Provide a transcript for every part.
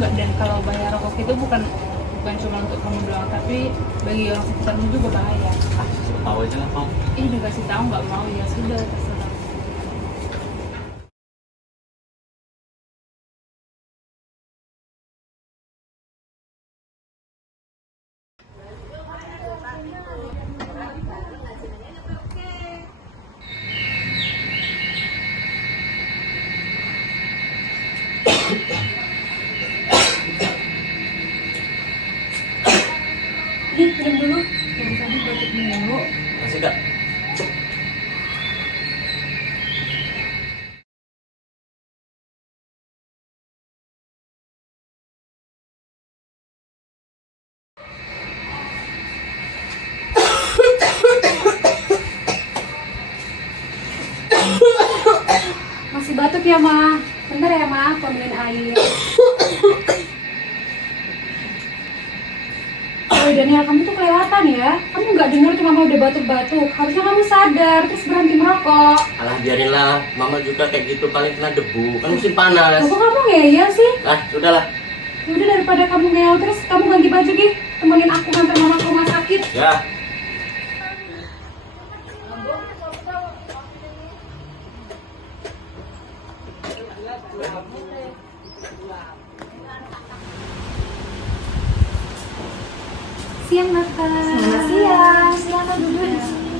nggak, dan kalau bayar rokok itu bukan bukan cuma untuk kamu doang, tapi bagi orang sekitarmu juga bahaya. Tahu aja lah kamu. Ini dikasih tahu nggak mau, ya sudah terserah. Ini minum dulu. Dari tadi batuk mulu. Masih kak? Masih batuk ya, Ma? Bentar ya, Ma, aku ambilin air. Oh, Daniel, kamu tuh kelewatan ya. Kamu nggak dengar tuh Mama udah batuk-batuk. Harusnya kamu sadar, terus berhenti merokok. Alah biarinlah, mama juga kayak gitu paling kena debu, kan musim panas. Kok kamu ngeyel sih? Lah, sudahlah. Udah daripada kamu ngeyel terus, kamu ganti baju gih. Temenin aku nganter Mama ke rumah sakit. Ya. Siang, Nata. Selamat siang, silakan duduk di sini.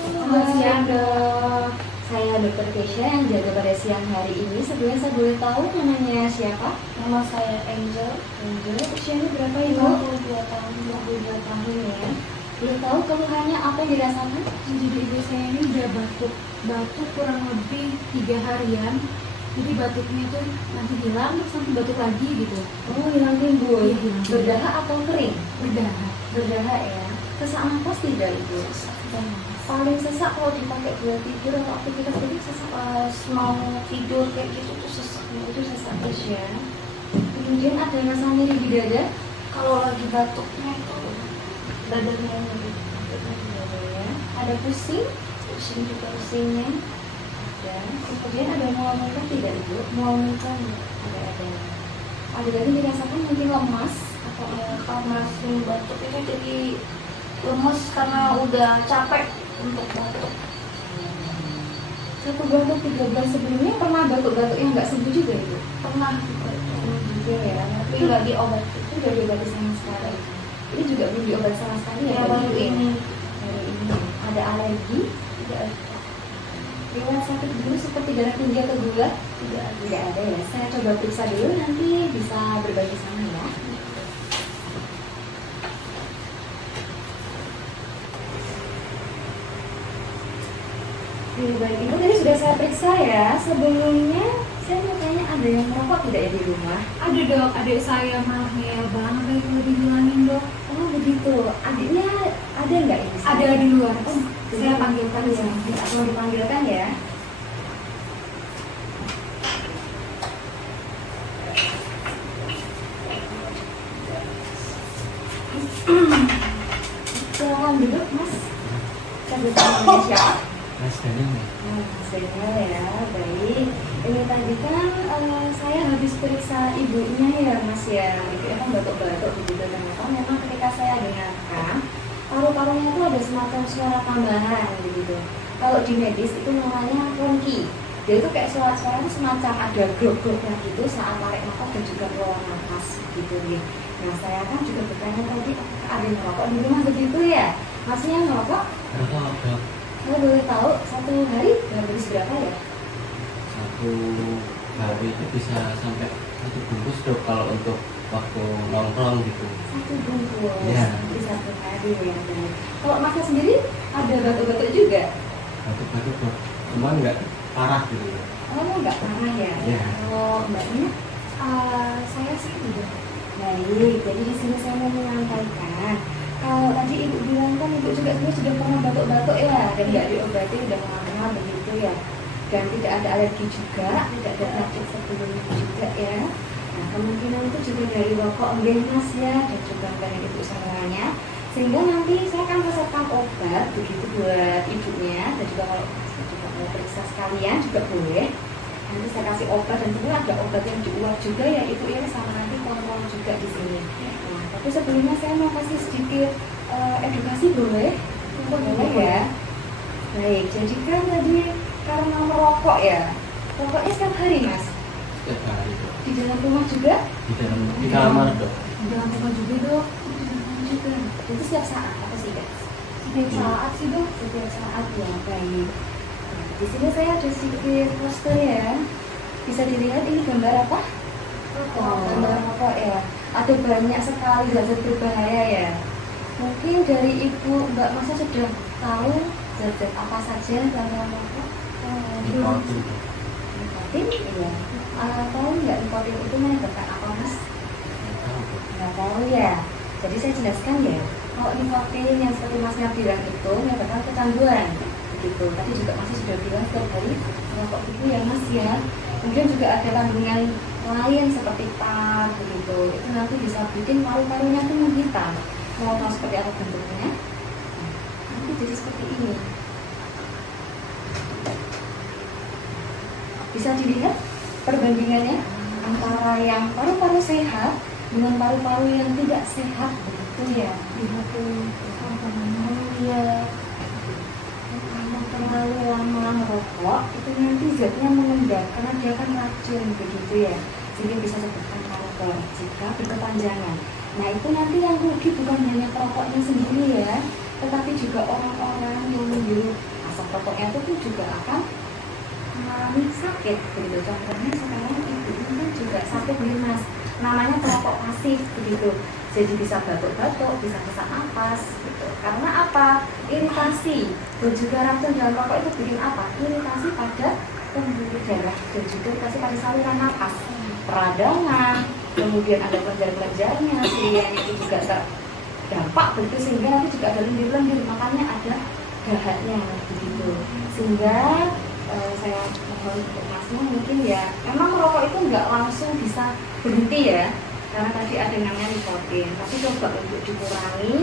Selamat siang, Dok. Saya Dr. Keisha yang jaga pada siang hari ini. Sebelumnya saya boleh tahu namanya siapa? Nama saya Angel. Angel. Usianya berapa Ibu? 52 tahun. 22 tahun ya. Boleh tahu keluhannya apa yang dirasakan? Jadi ibu saya ini udah batuk kurang lebih 3 harian. Jadi batuknya itu nanti hilang, terus nanti batuk lagi gitu. Oh, hilang timbul. Iya, hilang timbul. Berdahak atau kering? Berdarah. Berdahak ya. Sesak nafas tidak Ibu? Paling sesak kalau dipakai buat tidur atau aktivitas jadi sesak Pas mau tidur kayak gitu tuh sesak. itu sesak terus ya. Kemudian ada rasa nyeri di dada. Kalau lagi batuknya itu dadanya nyeri. Ya. Ada pusing, Pusing juga. pusingnya. Dan kemudian ada mual-mual tidak Ibu? Mual-mual. Ada. Ada lagi dirasakan mungkin lemas atau Karena sering batuk itu jadi lemes karena udah capek untuk batuk. satu batuk 3 bulan sebelumnya pernah batuk-batuk yang nggak sembuh juga Ibu? Pernah juga itu. Juga ya. Tapi nggak diobati. Itu udah diobati sama sekali. Ini juga belum diobati sama sekali ya? Ya baru Ibu? ini. Baru ini. Ada alergi? Tidak ada. Riwayat sakit dulu seperti darah tinggi atau gula? Tidak ada. Tidak ada ya. Saya coba periksa dulu nanti bisa berbagi sama ya. Baik, Ibu tadi sudah saya periksa ya. Sebelumnya saya mau tanya ada yang merokok tidak ya di rumah? Ada, Dok, adik saya malah ngeyel banget dari kalau dibilangin, Dok. Oh begitu. Adiknya ada nggak ini? Ada di luar. Oh, Saya panggilkan ya. ya. Mau dipanggilkan ya. Silakan duduk, Mas. Saya bertanya siapa? Mas Daniel. Mas Daniel ya, baik. Ini tadi kan saya habis periksa ibunya ya Mas ya. Ibunya kan batuk-batuk begitu. Ternyata memang ketika saya dengarkan paru-parunya itu ada semacam suara tambahan begitu. Kalau di medis itu namanya ronki. Dia itu kayak suara-suara itu semacam ada grog-grognya gitu saat tarik nafas dan juga keluar nafas gitu nih. Nah saya kan juga bertanya tadi apakah ada yang merokok di rumah begitu ya? Masnya yang merokok? Berapa dok? Saya boleh tahu satu hari habis berapa ya? Satu hari itu bisa sampai 1 bungkus dok kalau untuk waktu nongkrong gitu. 1 bungkus Iya. di 1 hari ya. Dan kalau Masnya sendiri ada batuk-batuk juga? Batuk-batuk dok, cuma nggak parah gitu ya. Oh nggak parah ya? Iya. Kalau Mbaknya? Saya sih tidak. Baik, jadi di sini saya mau menyampaikan kalau tadi Ibu bilang kan Ibu juga sebenarnya sudah pernah batuk-batuk ya dan nggak diobati udah lama begitu ya, dan tidak ada alergi juga, tidak ada penyakit sebelumnya juga ya. Nah kemungkinan itu juga dari rokok enggak Mas ya, dan juga dari Ibu saudaranya, sehingga nanti saya akan resepkan obat begitu buat ibunya, dan juga kalau Mas juga mau periksa sekalian juga boleh. Nanti saya kasih obat dan sebenarnya ada obat yang diuap juga ya Ibu ya, sama nanti kontrol juga di sini. Nah, tapi sebelumnya saya mau kasih sedikit edukasi boleh? Boleh ya. Baik, jadi kan tadi karena merokok ya, rokoknya setiap hari Mas. Setiap hari dok. Di dalam rumah juga? Di kamar dok. Di dalam rumah juga Dok. Di dalam rumah juga. Itu setiap saat apa sih Kak? Setiap saat sih Dok. Setiap saat ya, baik. Nah, di sini saya ada sedikit poster ya. Bisa dilihat ini gambar apa? Gambar rokok ya. Ada banyak sekali zat-zat berbahaya ya. Mungkin dari Ibu Mbak Masa sudah tahu zat-zat apa saja dalam rokok? Nikotin. Nikotin, iya. Tahu nggak nikotin itu menyebabkan apa Mas? Nggak tahu ya. Jadi saya jelaskan ya. Kalau nikotin yang seperti Masnya bilang itu menyebabkan kecanduan. Begitu. Tadi juga Masnya sudah bilang setiap hari merokok itu ya Mas ya. Kemudian juga ada kandungan lain seperti tar begitu. Itu nanti bisa bikin paru-parunya itu menghitam. Mau tahu seperti apa bentuknya? Nanti jadi seperti ini. Bisa dilihat perbandingannya antara yang paru-paru sehat dengan paru-paru yang tidak sehat begitu ya. Lihat tuh ya. Kalau terlalu lama merokok itu nanti zatnya mengendap karena dia kan racun begitu ya. Jadi bisa sebutkan kanker jika berkepanjangan. Nah itu nanti yang rugi bukan hanya perokoknya sendiri ya, tetapi juga orang-orang yang menghirup asap rokoknya itu juga akan mengalami sakit begitu. Contohnya sekarang ibu ini kan juga sakit nih Mas, namanya perokok pasif begitu. Jadi bisa batuk-batuk, bisa sesak napas gitu. Karena apa? Iritasi. Dan juga racun dalam rokok itu bikin apa? Iritasi pada pembuluh darah dan juga iritasi pada saluran napas, peradangan, kemudian ada kelenjar-kelenjarnya, silianya itu juga terdampak begitu, sehingga nanti juga ada lendir-lendir, makanya ada dahaknya begitu. Sehingga saya mohon untuk Masnya mungkin ya, memang merokok itu nggak langsung bisa berhenti ya, karena tadi ada yang namanya nikotin, tapi coba untuk dikurangi,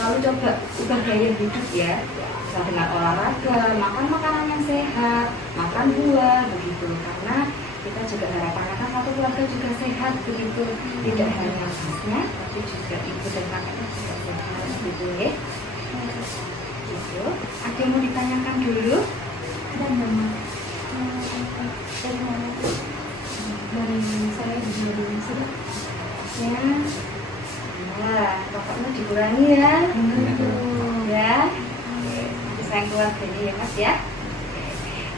lalu coba ubah gaya hidup ya, bisa dengan olahraga, makan makanan yang sehat, makan buah begitu, karena kita juga harapannya kan satu keluarga juga sehat begitu, tidak hanya Masnya, tapi juga ibu dan kakaknya juga sehat gitu ya. Gitu. Ada yang mau ditanyakan dulu? Dan memang dari mana tuh? Dari saya dari sudah Ya, nah, pokoknya dikurangi ya, ya. Nanti saya keluar dari ya Mas ya.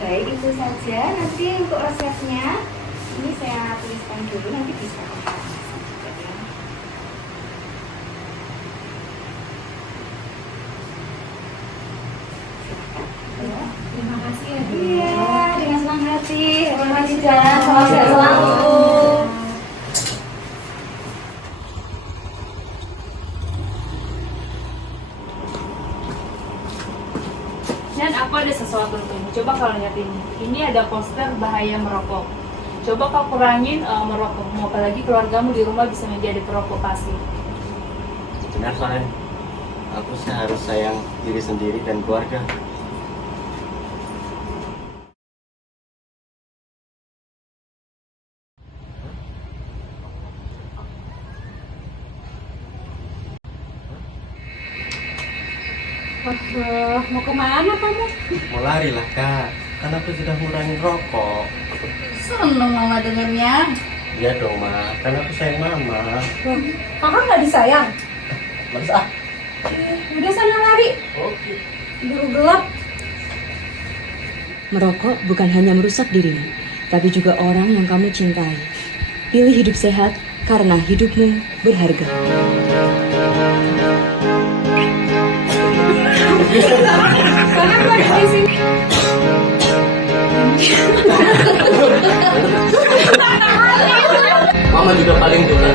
Baik, itu saja. Nanti untuk resepnya ini saya tuliskan dulu, nanti bisa konfirmasi juga ya. Silakan. Ya. terima kasih ya Bu. Iya, dengan senang hati. Terima kasih dan salam sehat selalu. Dan aku ada sesuatu untukmu. Coba kalau lihat ini. Ini ada poster bahaya merokok. Coba kau kurangin merokokmu, apalagi keluargamu di rumah bisa menjadi perokok pasif. Benar Soren, aku harus sayang diri sendiri dan keluarga. Mau kemana kamu? Mau lari lah kak, kan aku sudah ngurangin rokok. Seneng mama dengernya. Iya dong ma, kan aku sayang mama. Kakak nggak disayang? Males ah. Udah sana lari. Oke. Buru gelap. Merokok bukan hanya merusak dirimu, tapi juga orang yang kamu cintai. Pilih hidup sehat karena hidupmu berharga. Mama juga paling suka.